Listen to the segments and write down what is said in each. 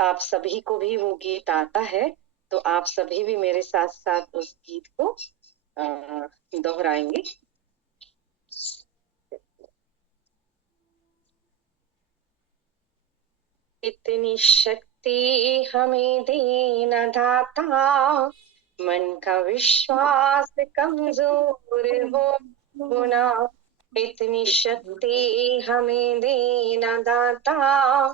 आप सभी को भी वो गीत आता है, तो आप सभी भी मेरे साथ साथ उस गीत को दोहराएंगे। इतनी शक्ति हमें देना दाता, मन का विश्वास कमजोर हो ना। इतनी शक्ति हमें देना दाता,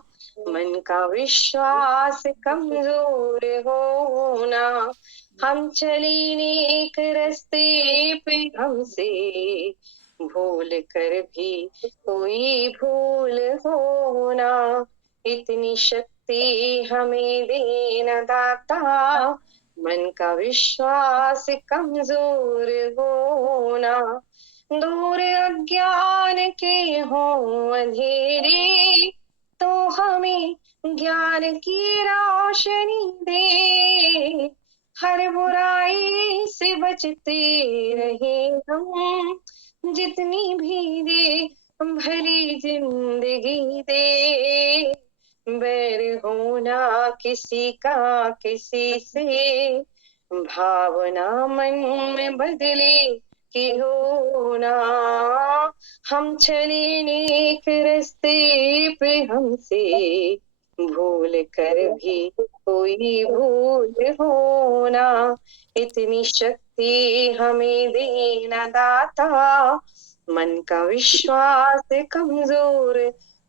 मन का विश्वास कमजोर हो ना। हम चले नेक रास्ते पे, हमसे भूल कर भी कोई भूल हो ना। इतनी शक्ति हमें देना दाता, मन का विश्वास कमजोर होना। दूर अज्ञान के हों अंधेरे, तो हमें ज्ञान की रोशनी दे। हर बुराई से बचते रहे हम, जितनी भी दे भरी जिंदगी दे। बैर होना किसी का किसी से, भावना मन में बदले कि होना। हम चले नेक रास्ते पे, हमसे भूल कर भी कोई भूल होना। इतनी शक्ति हमें देना दाता, मन का विश्वास कमजोर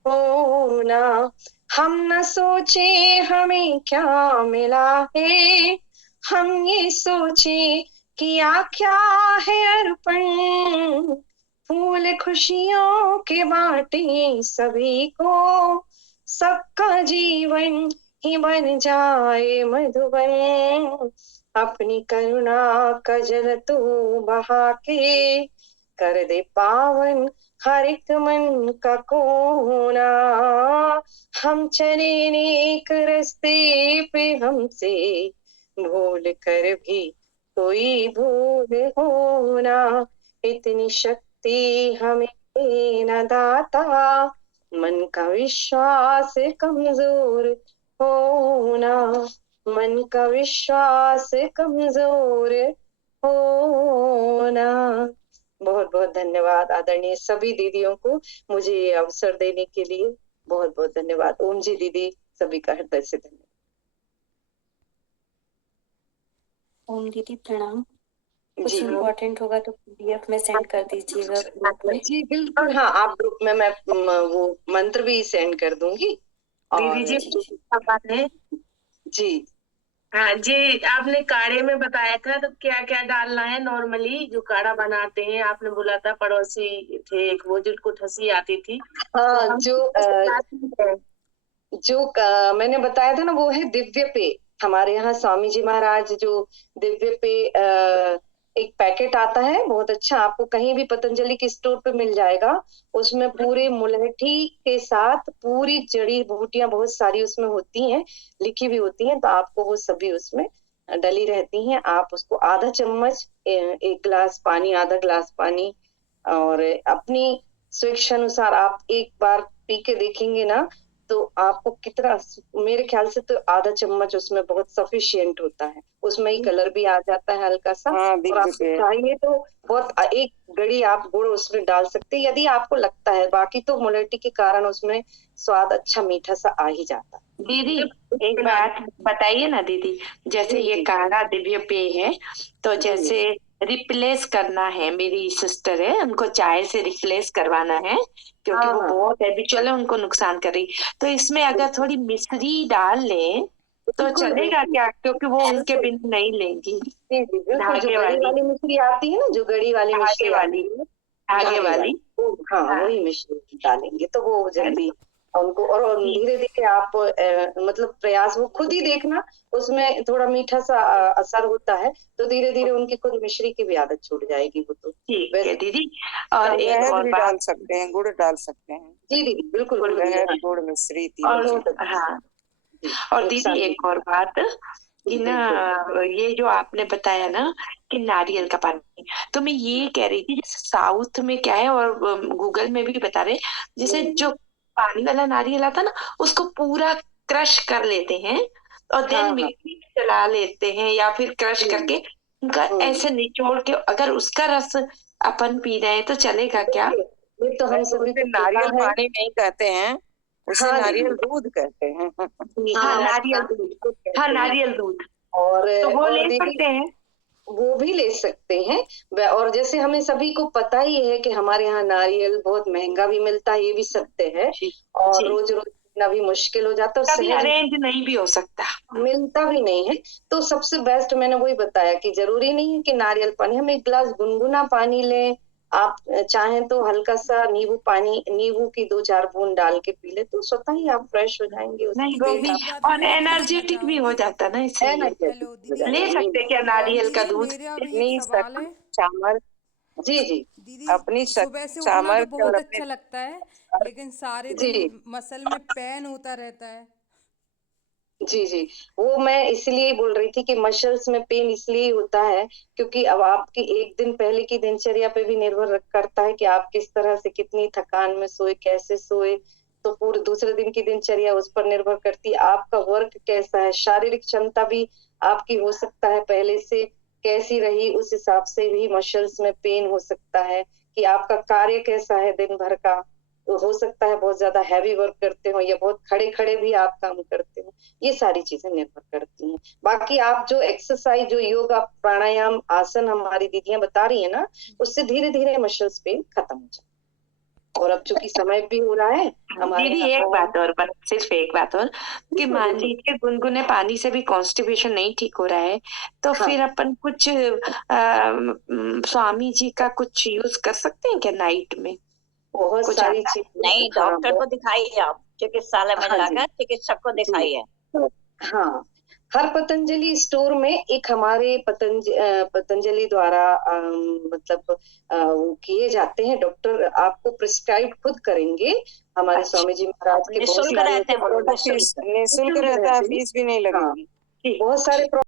होना। हम न सोचे हमें क्या मिला है, हम ये सोचे किया क्या है अर्पण। फूल खुशियों के बांटे सभी को, सबका जीवन ही बन जाए मधुबन। अपनी करुणा का जल तू बहा के, कर दे पावन हर एक मन का कोना। हम चले नेक रास्ते पे, हमसे भूल कर भी कोई भूल होना। इतनी शक्ति हमें देना दाता, मन का विश्वास कमजोर होना। मन का विश्वास कमजोर होना। बहुत बहुत धन्यवाद आदरणीय सभी दीदियों को मुझे ये अवसर देने के लिए। बहुत बहुत धन्यवाद। ओम जी दीदी, सभी का हृदय से धन्यवाद। ओम दीदी प्रणाम। कुछ जी इम्पोर्टेंट होगा तो पीडीएफ में सेंड कर दीजिएगा ग्रुप में। जी बिल्कुल, हाँ, आप ग्रुप में मैं वो मंत्र भी सेंड कर दूंगी। दीदी जी बात है जी हाँ जी, आपने काढ़े में बताया था तो क्या क्या डालना है? नॉर्मली जो काढ़ा बनाते हैं, आपने बोला था पड़ोसी थे एक, वो जिनको ठसी आती थी। हाँ, मैंने बताया था ना, वो है दिव्य पे। हमारे यहाँ स्वामी जी महाराज जो दिव्य पे एक पैकेट आता है बहुत अच्छा, आपको कहीं भी पतंजलि के स्टोर पे मिल जाएगा। उसमें पूरे मुलहठी के साथ पूरी जड़ी बूटियां बहुत सारी उसमें होती हैं, लिखी हुई होती हैं, तो आपको वो सभी उसमें डली रहती हैं। आप उसको आधा चम्मच, एक गिलास पानी, आधा गिलास पानी, और अपनी स्वेच्छा अनुसार आप एक बार पी के देखेंगे ना, तो आपको कितना, मेरे ख्याल से तो आधा चम्मच उसमें बहुत सफिशियंट होता है। उसमें ही कलर भी आ जाता है हल्का सा। और आप चाहिए तो बहुत एक गड़ी आप गुड़ उसमें डाल सकते हैं, यदि आपको लगता है। बाकी तो मुलेठी के कारण उसमें स्वाद अच्छा मीठा सा आ ही जाता है। दीदी एक बात बताइए ना दीदी, जैसे ये काढ़ा दिव्य पेय है, तो जैसे रिप्लेस करना है, मेरी सिस्टर है, उनको चाय से रिप्लेस करवाना है क्योंकि वो बहुत हैबिचुअल है, उनको नुकसान कर रही। तो इसमें अगर थोड़ी मिश्री डाल लें तो चलेगा क्या? क्योंकि वो उनके बिन नहीं लेंगी। जो गड़ी वाली मिश्री आती है ना, जो गड़ी वाली मिश्री वाली आगे वाली, हाँ, वही मिश्री डालेंगे तो वो जल्दी उनको। और धीरे धीरे आप मतलब प्रयास, वो खुद ही देखना उसमें थोड़ा मीठा सा असर होता है, तो धीरे धीरे उनकी खुद मिश्री की भी आदत छूट जाएगी वो तो। ठीक है दीदी। और एक और बात डाल सकते हैं, गुड़ डाल सकते हैं। जी दीदी बिल्कुल, गुड़ मिश्री और हाँ, और दीदी एक और बात कि ना, ये जो आपने बताया ना कि नारियल का पानी, तो मैं ये कह रही थी जैसे साउथ में क्या है, और गूगल में भी बता रहे, जैसे जो पानी वाला नारियल आता ना, उसको पूरा क्रश कर लेते हैं और हाँ, देन हाँ। मिक्सी में चला लेते हैं या फिर क्रश करके उनका ऐसे निचोड़ के अगर उसका रस अपन पी रहे हैं तो चलेगा क्या? ये तो हम वैसे सभी उसे को पता नारियल है। पानी नहीं कहते हैं, उसे हाँ नारियल दीदी, दूध कहते हैं। हाँ, नारियल दूध। कहते हाँ, हैं। नारियल दूध। और तो वो और ले दीदी सकते हैं। वो भी ले सकते हैं। और जैसे हमें सभी को पता ही है कि हमारे यहाँ नारियल बहुत महंगा भी मिलता है, ये भी सत्य है। जी, और जी। रोज रोज इतना भी मुश्किल हो जाता है और कभी सहज अरेंज नहीं भी हो सकता। मिलता भी नहीं है। तो सबसे बेस्ट मैंने वही बताया कि जरूरी नहीं है कि नारियल पानी, हम एक गिलास गुनगुना पानी लें। आप चाहें तो हल्का सा नींबू की 2-4 बूंद डाल के पी ले तो स्वतः ही आप फ्रेश हो जाएंगे नहीं, उससे। वो दीदी भी एक बात और मुझे पूछना एनर्जेटिक भी हो चाहूंगी। जाता ना, है इसलिए ना, हेलो दीदी, ले सकते क्या नारियल का दीदी दूध? मेरा भी एक अपनी सवाल है। सामर्थ जी जी दीदी अपनी सुबह से उठना तो सामर्थ्य और बहुत अपने अच्छा लगता है, लेकिन सारे जी दिन मसल में पेन होता रहता है। जी जी, वो मैं इसलिए बोल रही थी कि मसल्स में पेन इसलिए होता है क्योंकि अब आपकी एक दिन पहले की दिनचर्या पे भी निर्भर करता है कि आप किस तरह से कितनी थकान में सोए, कैसे सोए। तो पूरे दूसरे दिन की दिनचर्या उस पर निर्भर करती है। आपका वर्क कैसा है, शारीरिक क्षमता भी आपकी हो सकता है पहले से कैसी रही, उस हिसाब से भी मसल्स में पेन हो सकता है कि आपका कार्य कैसा है दिन भर का। तो हो सकता है बहुत ज्यादा हैवी वर्क करते हो या बहुत खड़े खड़े भी आप काम करते हो। ये सारी चीजें निर्भर करती हैं। बाकी आप जो एक्सरसाइज, जो योगा, प्राणायाम, आसन हमारी दीदियां बता रही है ना, उससे धीरे धीरे मसल्स पेन खत्म हो जाए। और अब चूंकि समय भी हो रहा है हमारे दीदी एक बात और, बस सिर्फ एक बात और कि मान लीजिए गुनगुने पानी से भी कॉन्स्टिपेशन नहीं ठीक हो रहा है तो हाँ। फिर अपन कुछ स्वामी जी का कुछ यूज कर सकते हैं क्या नाइट में? बहुत कुछ सारी आता है? चीजें। नहीं, हाँ डॉक्टर को दिखाइए, आप चिकित्सालय में हाँ जी जाकर चिकित्सक को जी। दिखाइए। हाँ, हर पतंजलि स्टोर में एक हमारे पतंजलि द्वारा मतलब वो किए जाते हैं, डॉक्टर आपको प्रिस्क्राइब खुद करेंगे। हमारे अच्छा, स्वामी जी महाराज के बहुत निःशुल्क सारे रहते हैं वो, प्रोडक्ट निःशुल्क। निःशुल्क रहता है, फीस भी नहीं हाँ, लगेगी। ठीक बहुत सारे